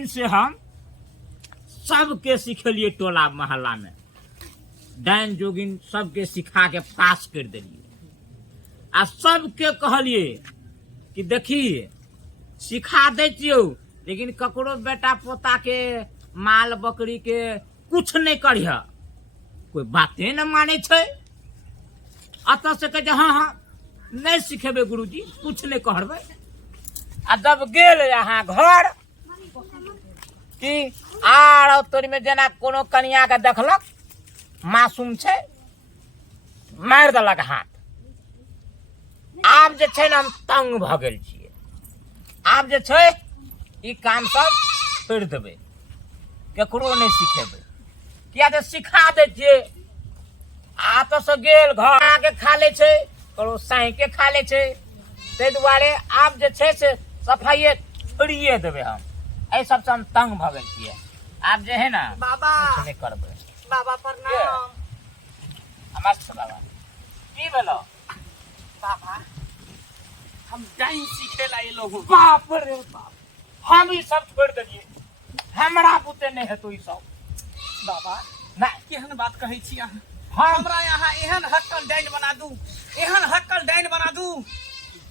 दिन से हम सबके सिखेलिए टोला मोहल्ला में, डाइन जोगिन सबके सिखा के पास कर दिलिए। आ सबके कहलिए कि देखिए सिखा दे छियो, लेकिन ककरो बेटा पोता के माल बकरी के कुछ नहीं करिया। कोई बातें न माने छे। अतः से कहे हाँ हाँ नहीं सिखेबे गुरुजी, कुछ नहीं कहबे। आ जब गेल यहाँ घर कि आर तोरी में जना कोनो कन्या के देखलक मासूम छे, मार देलक हाथ। आब जे छे न हम तंग भ गेल छिए। आब जे छे ई काम सब छोड़ देबे, केकरो नहीं सिखेबे। किया जे सिखा दे छिए आ तो से गेल घर आके खा ले छे, करो साई के खा ले छे। ते दुआरे आब जे छे से सफाई छोड़िए देबे। हम ए सब से हम तंग भ गेल छिए। आब जे है ना बाबा कुछ नहीं करबे। बाबा प्रणाम। नमस्ते बाबा। की भेलो बाबा हम डाइन सीखे ला ये लोग। बाप रे बाप, हम ई सब छोड़ दिए। हमरा बुते नहीं है तो ई सब। बाबा ना केहन बात कहै छी अहाँ? हम हमरा यहाँ एहन हक्कल डाइन बना दू, एहन हक्कल डाइन बना दू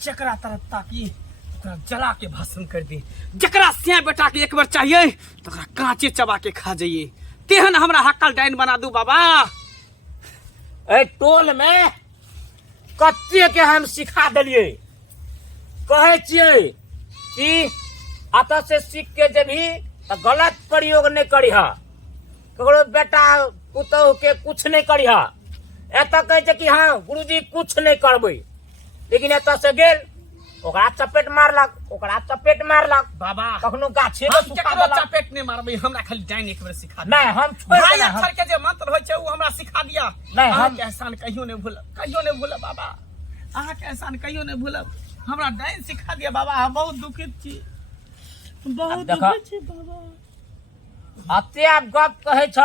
जकरा तरफ ताकी ओकरा जला के भस्म कर दी। जकरा सिया बेटा के एक बार चाहिए तो ओकरा कांचे चबा के खा जाइए। तेहन हमरा हक्कल डाइन बना दू बाबा। ए टोल में कच्चे के हम सिखा दिलिए। कहे छिए कि अतः से सीख के जेबही तो गलत प्रयोग नहीं करिहा, ककरो बेटा पुतहु के कुछ नहीं करिहा। एतऽ कहे छै कि हाँ गुरुजी कुछ नहीं करबै, लेकिन एतऽ से गेल ओकरा चपेट मारलक, ओकरा चपेट मारलक। बाबा कखनो गाछे में हम सुखा केकरो देलक। चपेट नहीं मारबै, हमरा खाली डाइन एक बेर सिखा दे। नहीं हम छोड़ भाई देना। अक्षर के जे मंत्र होय छै वो हमरा सिखा दिया। नहीं, अहाँ हम- के एहसान कहियो नहीं भूलब, कहियो नहीं भूलब बाबा। अहाँ के एहसान कहियो नहीं भूलब। हमरा डाइन सिखा दिया बाबा। हम बहुत दुखित छी, बहुत देखा- दुखित छी बाबा। अते आप गप कहे छ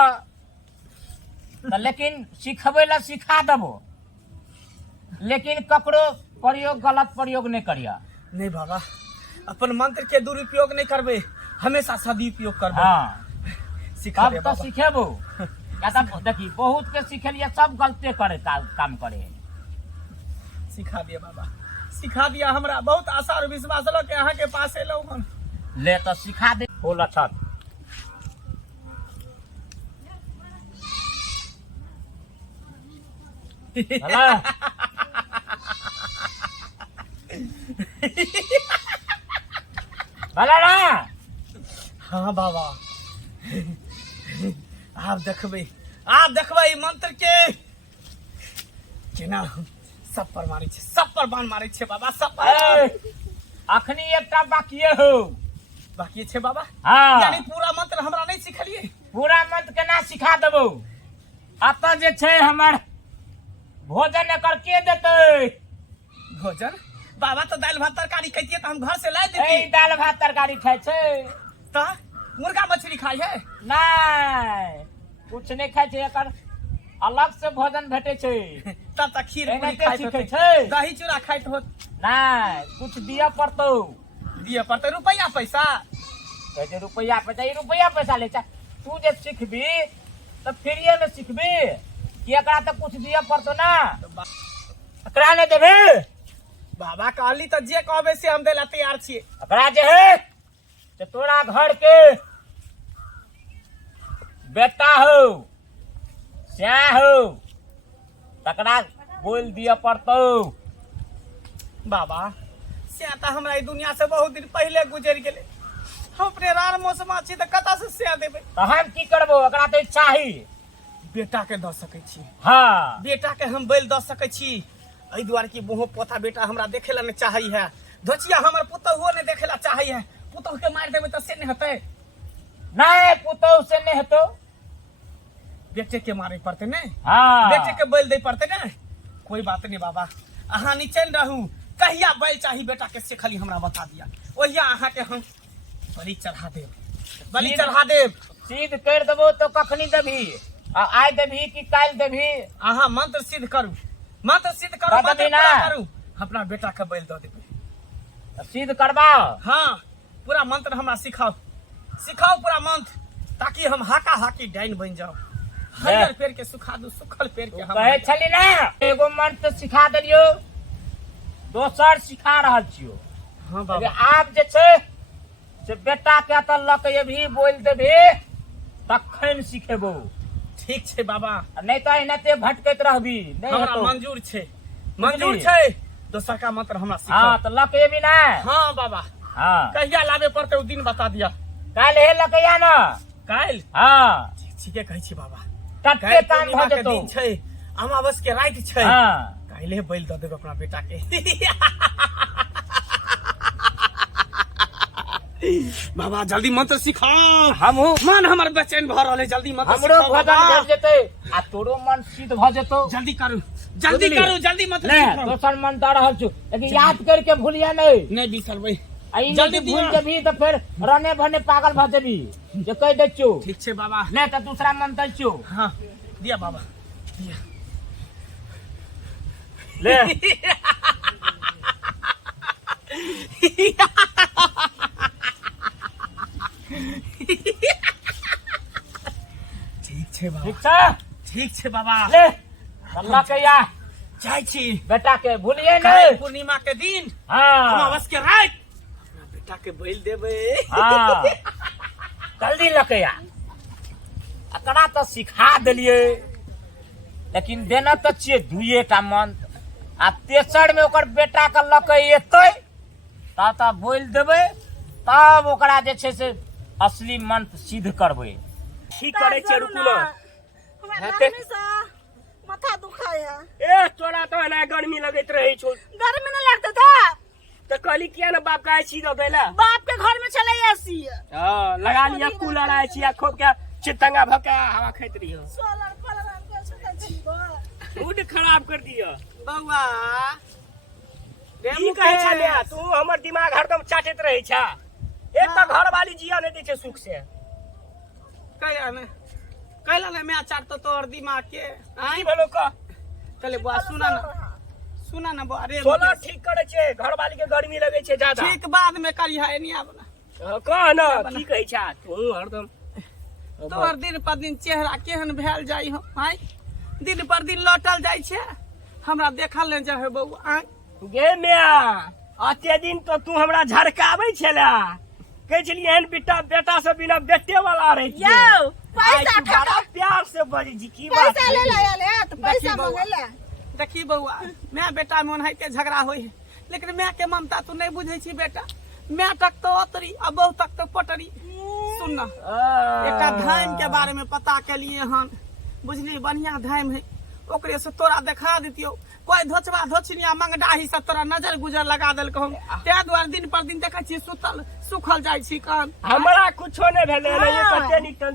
त लेकिन सिखबे ला सिखा देबो, लेकिन ककरो प्रयोग गलत प्रयोग नहीं करिया। नहीं बाबा, अपन मंत्र के दुरुपयोग नहीं करबे, हमेशा सदुपयोग करबे। हाँ सिखा दे तब तो बाबा। सिखेबो। या तब देखी बहुत के सिखेलिए सब गलते करे काम करे। सिखा दिया बाबा, सिखा दिया। हमरा बहुत आशा और विश्वास ल के अहाँ के पास एलौ हम। ले तो सिखा दे। फूल अच्छा भला भला ना। हाँ बाबा आप देखबे, आप देखबे ई मंत्र के केना सब पर मारै छै, सब पर बाण मारै छै बाबा, सब पर। ए, अखनी एकटा बाकिए हो। बाकी छै बाबा। हाँ यानी पूरा मंत्र हमरा नहीं सिखलिए। पूरा मंत्र केना सिखा देबो। अतः जे छै हमर भोजन एकर के देतै। भोजन बाबा तो दाल भात तरकारी खैतिए तो हम घर से ला ए देती। दाल भात तरकारी खाइ छै? तो मुर्गा मछली खाई है? नहीं कुछ नहीं खाइ छै। एकर अलग से भोजन भेटे छै। तब तक खीर एना पूरी के खाइत सीखै होतै, छै? दही चूड़ा खाइत होत। नहीं कुछ दिया पड़तौ। दिए पड़तै रुपया पैसा। कहै रुपया पैसा, ई रुपया पैसा ले छै। तू जे सिखबी तो फ्रीए में सिखबी कि एकरा तो कुछ दिया पड़तौ ना। एकरा नहीं देबे। बाबा कहली तो जे कहबे से हम देला तैयार छिए। एकरा जे है तो तोरा घर के बेटा हो स्या हो तकरा बोल दिया पड़तौ। बाबा से तो हमरा ई दुनिया से बहुत दिन पहले गुजर गेले। हम अपने रार मौसम छी तो कता से से देबे। तो हम की करबो? एकरा तो चाही बेटा के द सकै छी, हाँ बेटा के हम बैल द सकै छी। एहि दुआरे कि बहु पोता बेटा हमरा देखेला नहीं चाही है। धोचिया हमर पुतहुओ नहीं देखेला चाही है। पुतहु के मार देबे तो से नहीं होतै। नहीं पुतौ से नहीं हेतौ। बेटे के मारे पड़ते नहीं, हाँ बेटे के बैल दे पड़ते नहीं। कोई बात नहीं बाबा, अहाँ नीचे रहू। कहिया बैल चाही बेटा के से खाली हमरा बता दिया, ओहिया अहाँ के हम बलि चढ़ा देब, बलि चढ़ा देब। सिद्ध कर देबो तो कखनी देबही? आइ देबही कि काल्हि देबही? अहाँ मंत्र सिद्ध करू, मंत्र सिद्ध करू, कर मंत्र देबही ना? पूरा करू। अपना बेटा के बैल दऽ देबै। सिद्ध करबाओ। हाँ पूरा मंत्र हमरा सिखाओ, सिखाओ पूरा मंत्र ताकि हम हाका हाकी डाइन बन जाओ। हरियर पेड़ के सुखा दू, सुखल पेड़ के हम कहे छली ना एगो मंत्र सिखा देलियो, दोसर सिखा रहल छियो। हाँ लेकिन बाबा। आब जे छै से बेटा के त लक भी बोल देबे तखन सिखेबो। ठीक छे बाबा, नहीं तो एनाते भटकैत रहबी नहीं हमरा हेतौ। मंजूर छे, मंजूर छे। दोसर का मंत्र हमरा सिखाओ। हाँ तो लक भी ना। हाँ बाबा, हाँ कहिया लावे पड़ते उ दिन बता दिया। काल हे लकैया ना। काल? हाँ ठीके कहै छी बाबा। तत्ते काल काम पूर्णिमा भ के जेतौ। दिन छे, अमावस के रात छे। हाँ काल्हे बैल द देबे अपना बेटा के। बाबा जल्दी मंत्र सिखाओ। हमहू मन हमर बेचैन भ रहल है, जल्दी मंत्र हमरो सिखाओ भजन बाबा। भेट जेतै आ तोरो मन सिद्ध भ जेतौ। जल्दी करू, जल्दी बुझलियै? करू, जल्दी मंत्र ले सिखाओ। दोसर मन दऽ रहल छु, लेकिन याद करके भूलिया नहीं। नहीं बिसरबै। आई जल्दी जल्दी भूल दिया। जेबी तो फिर रहने भरने पागल भ जेबी। जे कह दे छु ठीक छे बाबा। ले तो दूसरा मंत्र छु। हाँ दिया बाबा, दिया। ले ठीक छे बाबा, ठीक छै। ठीक छे बाबा। ले अल्लाह कहिया जाय छी। बेटा के भूलिए काल नहीं। पूर्णिमा के दिन, हाँ अमावस के रात अपना बेटा के बैल देबे। हाँ जल्दी लकैया। एकरा तो सिखा देलिए, लेकिन देना तो चाहिए दुए टा मंत्र। आ तेसर में ओकर बेटा के लकै एतै ता बोल देबै, तब ओकरा जे छै से असली मंत्र सिद्ध करबै। ठीक करे छे, रुकू ना। माथा दुखाया। ए तोरा तो ना गर्मी लगैत रहे छो, गर्मी नहीं लगता था तो कहली किया ना बाप का एसी दो देला। बाप के घर में चले एसी। हां लगा लिया कूलर एसी आ खूब के चितंगा भका हवा खाइत रहियो। सोलर पलर हमको छोटा छी मूड खराब कर दियो बौआ। की कहै छले तू? हमर दिमाग हरदम चाटैत रहै छा। एक तो घर वाली जिया नहीं दै छे सुख से। कैला ने मैं चाटतो तोर दिमाग के। आई बोलो का चले बुआ, सुना ना, सुना ना बुआ रे। सोलर ठीक करे छे, घर वाली के गर्मी लगे छे ज्यादा। ठीक बाद में करी है नहीं आबना। कह ना की कहै छा तू हरदम? तोर दिन पर दिन चेहरा केहन भेल जाई हो। आई दिन पर दिन लौटल जाई छे, हमरा देखल नहीं जाय बउआ। आई गे मिया, अते दिन तो तू हमरा झरकाबै छेला, कहै छली एहन बेटा से बिना बेटे वाला रहे छी। यो पैसा बड़ा प्यार से बजी जी की बात पैसा ले ले तो पैसा मांगे ले। देखी बउआ, मैं बेटा में ओनाहिते झगड़ा होई है, लेकिन मैं के ममता तू नहीं बुझे छी बेटा। मैं तक तो अतरी अब बहु तक तो पटरी। सुन ना, एकटा धाम के बारे में पता के लिए हन, बुझली? बढ़िया धाम है, ओकरे से तोरा देखा देतियो। कोई धोचवा धोचनिया मंगडाही से तोरा नजर गुजर लगा देल कहूं, ते द्वार दिन पर दिन देखै छी सुतल सुखल जाय छी कान। हमरा कुछो नै भेले, ये पते नि की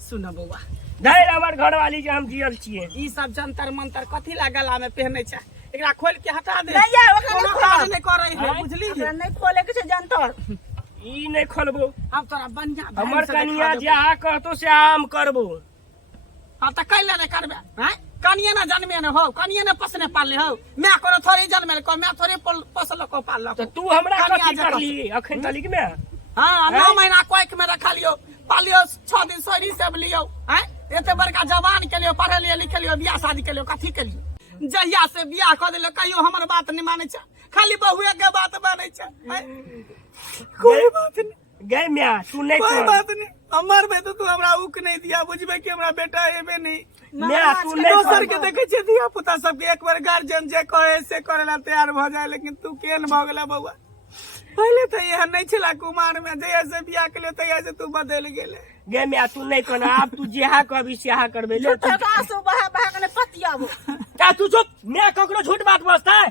सुन बउआ, धैर हमर घरवाली के हम जियल छिए। ई सब जंतर मंतर कथी ला गला में पहनै छै, एकरा खोल के हटा दे। नहीं यार ओकरा कोनो काज नै करै है, बुझली? ओकरा नहीं खोले के छै जंतर। ई नै खोलबो, हम तोरा बढ़िया हमर कनिया जहा कहतो से हम करबो। हां त कैला नै करबे? हैं कनिया ना जन्मे न हो, कनिया ना पसने पालले हो। मैं कोनो थोड़ी जन्मे को, मैं थोड़ी पसल को पालल। तो तू हमरा कथी करली अखन तलिक में? हां 9 महीना कोइक में रखा लियो, पालियो 6 दिन सोरी से लियो। हैं एते बड़का जवान के लियो, पढ़े लियो लिखे लियो, बियाह शादी के लियो, कथी के लियो? जहिया से बियाह क देलो कहियो हमर बात नहीं माने छ, खाली बहुए के बात माने छ। कोई बात नहीं गए मिया, तू नहीं कोई बात नहीं। हमर में तो तू हमरा उक नहीं दिया, बुझबे कि हमरा बेटा एबे नहीं। मिया तू नहीं दोसर के देखे छे दिया पुता सब के एक बार गार्जियन जे कहे से करेला तैयार भ जाए, लेकिन तू केन भ गेला बउआ? पहले तो यह नहीं छला कुमार में, जैसे बियाह के लिए तैयार से तू बदल गेले। गे मिया तू नहीं कहना, अब तू जेहा कहबी सेहा करबे। ले तो आंसू बहा बहा के पतियाबो। का तू चुप, मैं ककरो झूठ बात बजता है?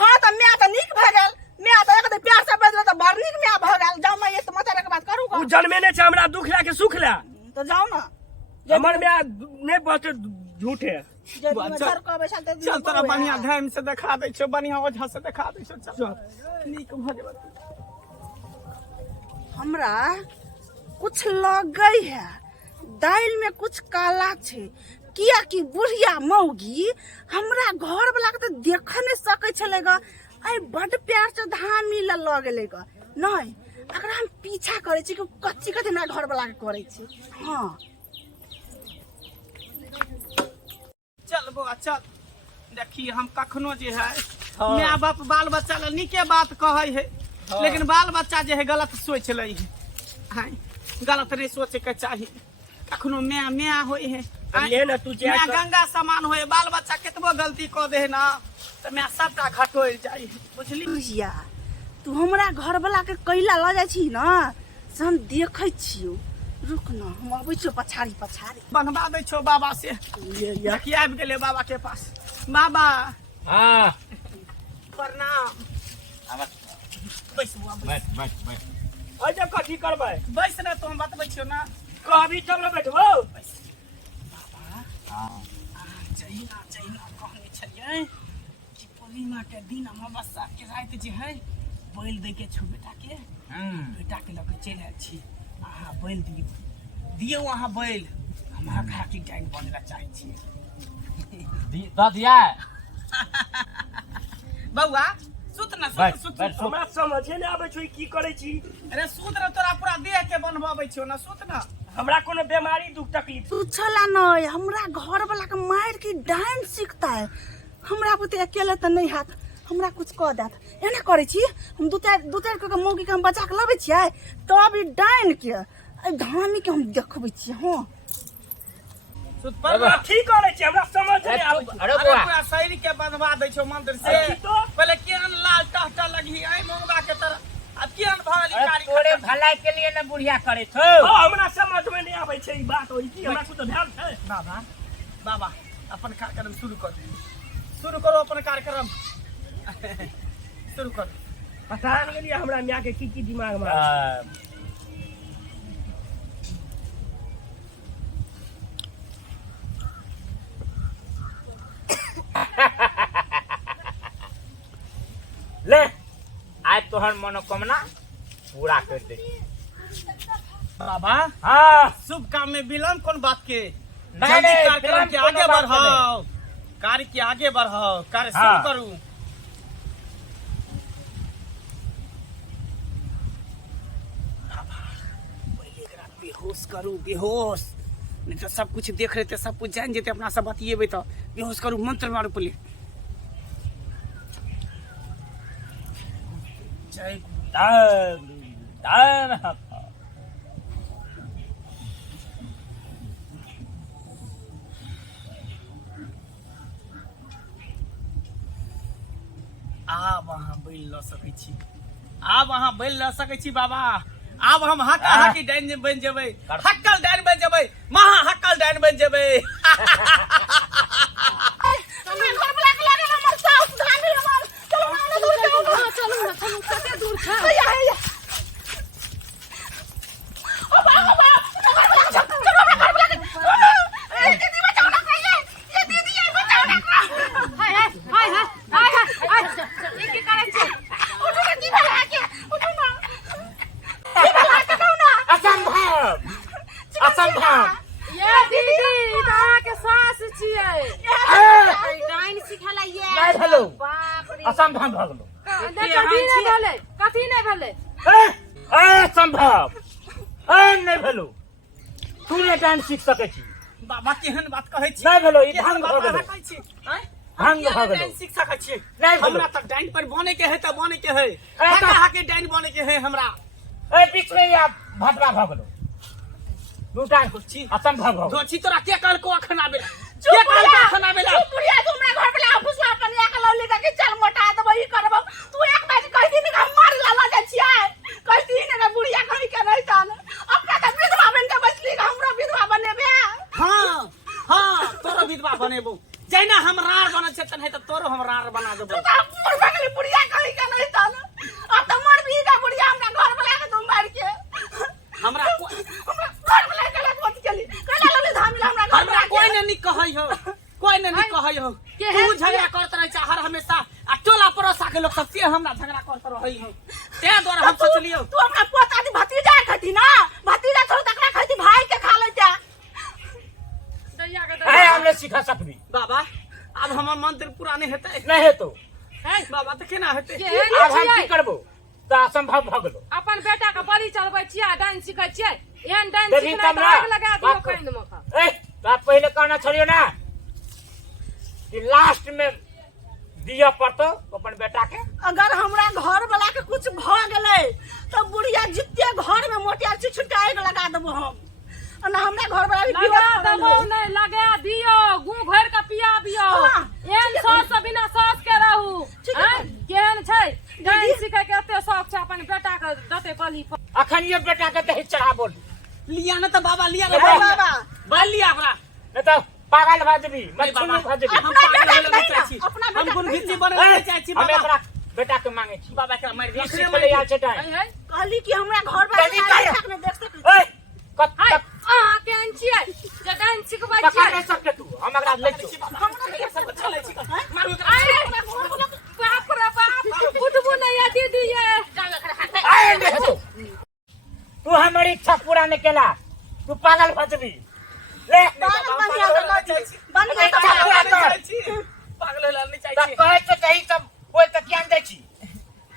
हां तो मैं तो निक भ गेल, मैं तो एक प्यार से बदला तो भर निक मैं भ गेल। जाओ मैं ये तो मत बात करू का। तू जन्मे ने छ हमरा दुख ला के सुख ला, तो जाओ ना हमर में नहीं बस झूठ है। चल तोरा बढ़िया धाम से दिखा दे छो, बढ़िया ओझा से दिखा दे छो। चल नीक भ जेबे। हमरा कुछ लग गई है, दाल में कुछ काला छे, किया कि बुढ़िया मौगी हमरा घर वाला के तो देख नहीं सके छलेगा। आई बड़ प्यार से धाम मिल ल गेलेगा नहीं, अगर हम पीछा करे छी कि कच्ची कथी हमरा घर वाला के करे छी। हाँ चल बौआ चल, देखिए हम कखनो जे है माय बाप बाल बच्चा ला नीके बात कहे है, लेकिन बाल बच्चा जे है गलत सोच ले है। हाँ, गलत नहीं सोचे के चाहिए। कखनो मैं होई है, ले ना तू मैं गंगा समान होए, बाल बच्चा केतबो गलती क दे ना तो मैं सबटा घटो जाई, बुझली। भैया तू हमरा घर वाला के कैला ल जाय छी ना से हम देखे छियो। रुक ना हम आबै छियो पछाड़ी पछाड़ी। बनवा दे छो बाबा से, देखिए आबि गेले बाबा के पास। बाबा हाँ प्रणाम। बैस बुआ, बैस बैठ अच्छा कथी करबै बैस रे, तुम बतबै छियो ना। कहबी तब न बैठबो। हाँ जहिना कहने छलियै कि पूर्णिमा के दिन अमावस्या के रात जे है बैल दे के छो बेटा के, बेटा के लके चलि आयल छी। अहाँ बैल दियौ अहाँ बैल, हमरा घर की डाइन बने ला चाहै छी। दऽ दिया बौआ सुत ना, बैठ, सुत बैठ। हमरा समझे नहि आबै छौ ई की करै छी। अरे सुत रे, तोरा पूरा देह के बनवाबै छियो ना, सुत ना। हमरा कोनो बीमारी दुख तकलीफ तू छला नहीं हमरा घर वाला के मार के डांस सीखता है। हमरा बुते अकेले त नहीं हाथ, हमरा कुछ कह देत। एना करे छी हम दू चार के मौगी के हम बचा के लबे छियै तब ई डाइन के धामी के हम देखबै छियै। हां सुत पर हमरा ठीक करै छी, हमरा समझ नहि आबै छै। अरे अरे बुआ पूरा शरीर के बंधवा दै छो मंदिर से। अच्छी तो। पहले केहन लाल टहटा लगी आई मोंगबा के तरह, अब केहन भगली अरे कारी तोरे खत्म। भलाई के लिए ना बुढ़िया करे छो। हाँ, हमरा समझ में नहीं आबै छै ई बात होई की हमरा कुछ ध्यान छै। बाबा अपन कार्यक्रम शुरू कर दो, शुरू करो अपन कार्यक्रम शुरू करो। पता नहीं गेलिए हमरा मियाँ के की दिमाग में ले आज तोहर मनोकामना पूरा कर दे। बाबा हाँ शुभ काम में विलम्ब कौन बात के, नहीं, जल्दी नहीं, कार्यक्रम विलम्ब के कोनो आगे बात बढ़ाओ, कार्य के आगे बढ़ाओ, कार्य शुरू हाँ। करूं। पहले एकरा बेहोश करू, बेहोश, नहीं तो सब कुछ देख रहे थे, सब कुछ जान जेते, अपना सब बतिएबे तो बेहोश करू, मंत्र मारू पहले। जय आब अहाँ बैल ल सकै छी, आब अहाँ बैल ल सकै छी बाबा। आब हम हक्का हक्की डाइन बन जेबै, हक्कल डाइन बन जेबै, महा हक्कल डाइन बन जेबै। हमरा घर वाला के लगे हमर साउस धामी हमर चलो ना दूर जाओ। चलो ना चलो कते दूर छ। या ओ बाबा चलो हमरा घर वाला के ए दीदी बचाओ ना कहिए, ये दीदी ये बचाओ ना। हाय ये की करे छी? उठो ना की भला के उठो ना की भला के कहू ना। असंभव असंभव। ये दीदी दादा के सास छियै, डाइन सिखाला ये। नहीं भेलो, बाप रे, असंभव भ गेलो। कथी नहीं भेले असंभव नहीं भेलो। तू ने डांस सीख सकै छी। बाबा केहन बात कहै छी? नहीं भेलो, ई केहन भंग बात भ गेलो। अहाँ कहै छी? हैं? भंग हम भ गेलो। डाइन सीख सकै छी? नहीं भेलो। हमरा त डाइन पर बने के है त बने के है, तो- हक्का हक्की डाइन बने के है हमरा। ए बीच में या भटवा भ गेलो। लूटा छी असंभव भ गेलो। दोछी तोरा के कहल को अखना बेला, के कहल को अखना बेला? चुप बुढ़िया तू हमरा घर वाला ऑफिस में अपन या के लौली के चल मोटा देबो ई करबो। तू एक बार कह दी कि हम मार ला जा छियै, कह दी ने बुढ़िया कहि के नहीं तान अपना त विधवा बन के बचली हमरा विधवा बनेबे। हाँ हाँ तोरो विधवा बनेबो, जैना हम रार बने छै तने त तोरो हम रार बना देबो। तू त मोर बगली बुढ़िया कहि के नहीं तान अब त मर भी का बुढ़िया हमरा घर वाला के तुम मार के हमरा हमरा घर वाला के लत मत केली कला लौली धामिला हमरा घर हमरा कोई ने नहीं कहै हो, कोई ने नहीं कहै हो। केहन तू झगड़ा करत रहै छ हर हमेशा, आ टोला पड़ोसा के लोग सब से हमरा झगड़ा करत रहै हो। ते द्वारा हम सोचलियो तू अपना पोता दी भतीजा खती ना, भतीजा छोड़ तकरा खती भाई के खा लेता। दैया के है हमने सिखा सकबी। बाबा अब हमर मंत्र पूरा नहीं हेतै। नहीं है तो हैं बाबा त केना हेतै? केहन अब हम छियै? की करबो? तो असंभव भ गेलो। अपन अपन बेटा के बलि चढ़बै छियै डांस सिखै छियै एहन डांस देवी सिखना कमरा, आग लगा दियो बाप रे। कान में का ए तो पहले कहना छोड़ियो ना कि लास्ट में दिया पड़तो अपन बेटा के। अगर हमरा घर वाला के कुछ भ गेलै तो बुढ़िया जिते घर में मोटिया छुटका आग लगा देबो हम ना हमरा घर वाला भी लगा देबो नहीं लगा दियो गू घर के पिया दियो हाँ, एहन सास से बिना सास के रहू ठीक है। हैं केहन छै डांस सिखै के एते शौक छै अपन बेटा के दते बलि पर अखन ये बेटा के दही चढ़ा बोल लिया ना तो बाबा लिया ना ए, बाबा बल लिया हमरा नहीं तो पागल भजबी नहीं मच्छुनी बाबा भजबी हम पागल बेटा होले नहीं चाहै ना, छी अपना हम बेटा गुण नहीं गिट्टी ना। बनले चाहै छी हम बाबा एकरा बेटा के मांगे छी। बाबा के मार दिया सीख ले यार छटा है है कहली कि हमरा घर वाला कनी काय? में देख सकै ए कत हाय कत अहाँ केहन छियै जे डांस सिखबै पकड़ छियै नहीं सकते तू हम एकरा ले चो। हमरा के सब चलै छी मारू अरे बाप रे बाप बुढ़बू नहीं है दीदी ये आए ले तो तू हमारी इच्छा पूरा नहीं केला तू पागल भजबी ले बन गया तो पागल होले नहीं चाहै तब छी कहे तो कही सब बोल तो ज्ञान दे छी।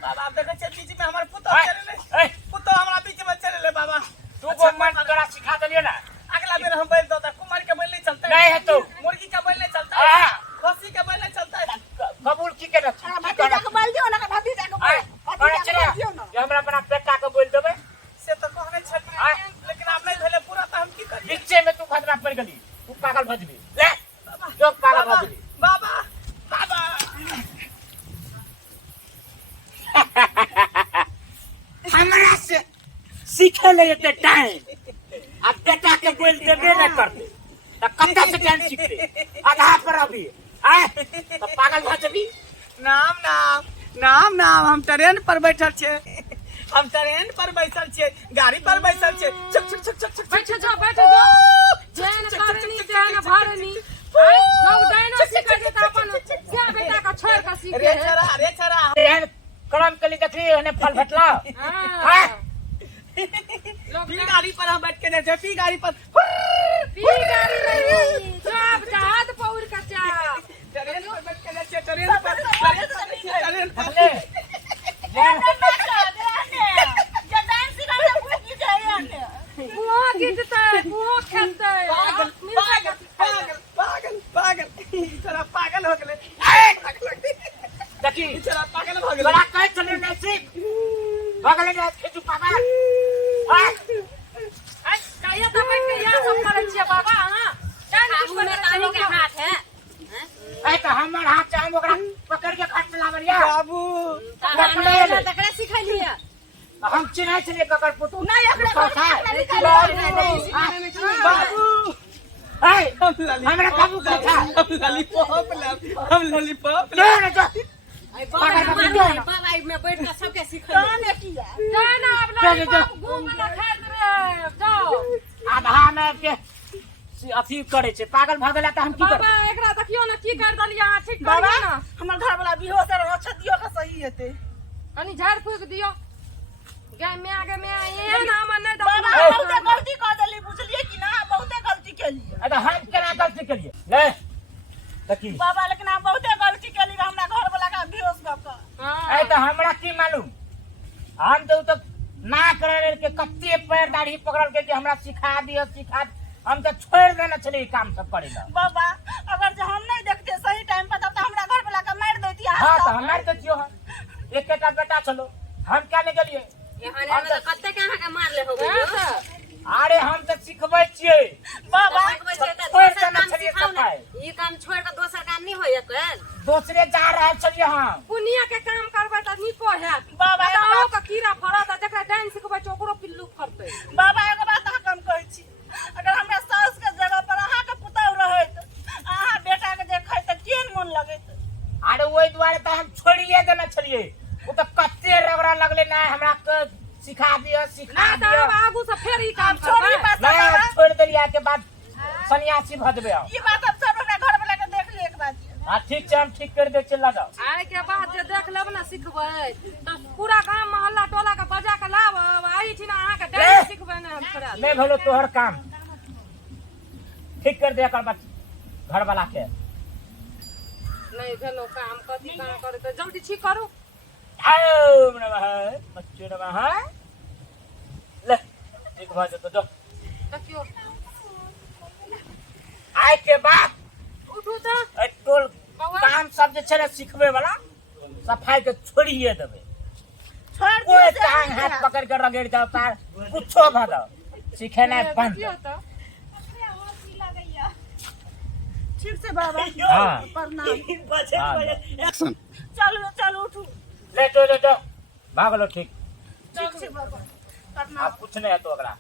बाबा आप देखै छी बीच में हमर पुतो ए, चले ए, पुतो हमरा बीच में चले बाबा तू को मन तोरा सिखा दियो ना अगला बेर हम बैल दोता कुमार के बैल नहीं चलता नहीं है तो मुर्गी का बैल नहीं चलता हाँ। खसी का बैल नहीं चलता कबूल की के रख भतीजा के बोल दियो ना भतीजा के आए बोल अरे चला दियो ना ये हमरा अपना बेटा को बोल देबे से तो कहने छथि हाँ। लेकिन आप नहीं भेले पूरा तो हम की करिए नीचे में तू खतरा पड़ गली तू पागल भजबी ले जो पागल बाबा भजबी बाबा बाबा हमरा से सीखे ले ते टाइम अब बेटा के बोल देबे न करते तो कत्ता से टाइम सीखते आधा पर अभी आए तो पागल भजबी नाम नाम नाम नाम हम ट्रेन पर बैठल छे हम ट्रेन पर बैठल छे गाड़ी पर बैठल छे छक छक छक छक छक बैठ जाओ जैन करनी जैन भरनी लोग डायनो सिखै छै त अपन क्या बेटा का छोड़ के सीखे रे है छरा एहन करम कली देखली हने फल भेटला हां लोग पी गाड़ी पर हम बैठ के जाते पी गाड़ी पर पी गाड़ी नहीं सब हाथ पौर का चा ट्रेन पर बैठ के जाते ट्रेन पर ले कुआ गिरते कुआ खेलते पागल पागल पागल तेरा पागल हो गेले देखी तेरा पागल हो गेले बड़ा कह चले नहीं सीख पागल नहीं तू पागल हां कहिया त बैठ के यहां सब करे छियै बाबा हां जान कुछ में कानी के हाथ है ए तो हमर हाथ चाहे ओकरा पकड़ के खाट चलावरिया बाबू तकरे सिखलिए हम चिन्है छलिए ककर पुतू नहीं एकरा बाबू ए हमरा काबू कर था हम लॉलीपॉप ले ना जा बाबा में बैठ के सबके सिखलिए काने किया जाना अब लॉलीपॉप घूम ना खात रे जाओ आधा में के अथी करे छे पागल भगला त हम की बाबा करब एकरा देखियो ना की कर दलिया हां ठीक बाबा करियो ना हमर घर वाला बिहोश है अच्छा दियो का सही हेते कनी झाड़ फूक दियो गाय में आगे में ये नाम नहीं बाबा दो बहुते गलती कर देली बुझलिए कि ना बहुते गलती केली ए तो हम केना गलती करिए ले देखी बाबा लेकिन आप बहुते गलती केली हमरा घर वाला का बिहोश क ए तो हमरा की मालूम हम तो ना करे के कत्ते पैर दाढ़ी पकड़ल के हमरा सिखा दियो हम तो छोड़ देना चले काम सब करे ला बाबा अगर जो हम नहीं देखते सही टाइम पर तब तो हमरा घर वाला का मार देती हां तो हमारे तो जियो एकटा बेटा चलो हम क्या ले गेलिए यहाँ में कत्ते के अहाँ के मार ले हो गयो अरे हम तो सिखबै छियै बाबा छोड़ देना चलिए सफाई ये काम छोड़ के दोसर काम नहीं होय कल दूसरे जा रहे चलिए हम पुनिया के काम करबे त निको है बाबा, बताओ का कीड़ा फरत जकरा डांस सिखबै छ ओकरो पिल्लू फरतै बाबा एगो बात अहाँ कम कहै छी अगर हमरा सास के जगह पर अहाँ के पुतौ रहत अहाँ बेटा के देखै त केन मन लगैत अरे ओई दुआरे तो हम छोड़िए देना चलिए वो तो कत्ते रगड़ा लगले ना हमरा के सिखा दियो ना त आगू से फेर ई काम छोड़ी करबै बात मैं बाबा छोड़ देलिया के बाद सन्यासी भजबे आओ ये बात अब सब हमरा घर वाला के देख ली एक बात हां ठीक छै हम ठीक कर दे चला जाओ आए के बाद जे देख लेब ना सिखबै त पूरा गांव मोहल्ला टोला के बजा के लाब आई छी ना अहाँ के डांस सिखबै ना हम छोड़ा मैं भलो तोहर काम ठीक कर दे कर बात घर वाला के नहीं भेलो काम कथी काम करे त जल्दी ठीक करू ओम नमः बच्चे नमः ठीक भऽ जेतौ जो देखियो आइ के बाद उठू तो ए टोल बौआ। काम सब जे छै ने सिखबै वाला सफाई के छोड़िए देबै छोड़ कोई दियो टांग हाथ पकड़ के रगड़ के उतार कुछो भऽ जाओ सिखेनाइ बंद देखियो तो ठीक से बाबा हाँ प्रणाम बचे हाँ, बचे चलो चलो उठू ले जो भागलो ठीक ठीक से बाबा प्रणाम अब कुछ नहीं है तो अगला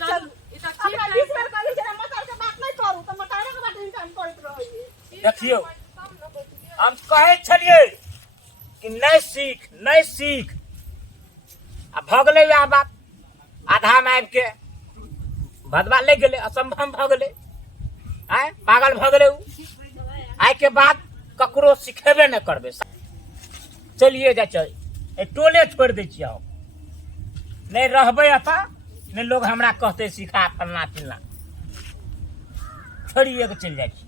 चल ई त ठीक अपना है बीच में कहली जरा मतार के बात नहीं करू तो मतारे के बात इंसान करत रही देखियो हम कहे छलिए कि नहीं सीख आ भगले वह बात आधा में आबि के भदवा ले गेले असंभव भ गेले आय पागल भ गेले आइ के बाद ककरो सिखेबे न करबे चलिए जा चल टोले छोड़ दै छियै हम नहीं रहबै अतः नहीं लोग हमरा कहते सिखा फलना चिलना छोड़िए के चल जाइ छी